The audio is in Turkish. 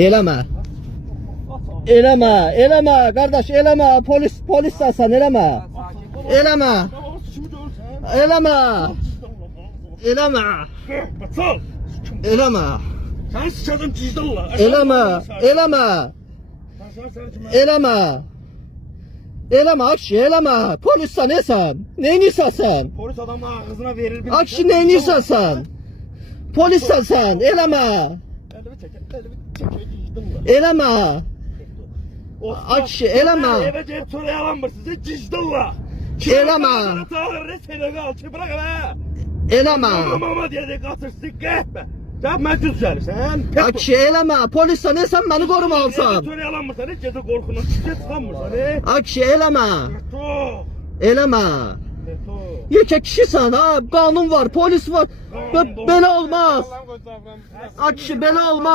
Eləmə. Eləmə, eləmə, qardaş, eləmə. Polis səsən, eləmə. Eləmə. Eləmə. Eləmə. Eləmə. Sen sıçadın cizdanla. Eləmə. Eləmə. Eləmə. Eləmə, akşi, eləmə. Polissən, nəsən? Neynirsən sən? Polis adamın ağzına verir. Akşi, neynirsən sən? Polissən sən, eləmə. Elimi çeker cizdanla. Eləmə. Akşi, eləmə. Eve gelip sonra yalan mısın? Sen cizdanla. Eləmə. Tağırını Senegal. Bırak hele. Eləmə. Mama diye de katırsın gitme. Sen meclis gelirsen. Akşi, eləmə. Polissən, nəsən məni qorumalısan? Sonra yalan mısın? Hiç gece korkunun. Hiç çıkanmırsan. Akşi, eləmə. Beto. Eləmə. Beto. Yekə kişisən, ha? Qanun var, polis var. Belə olmaz. Akşi, belə olmaz.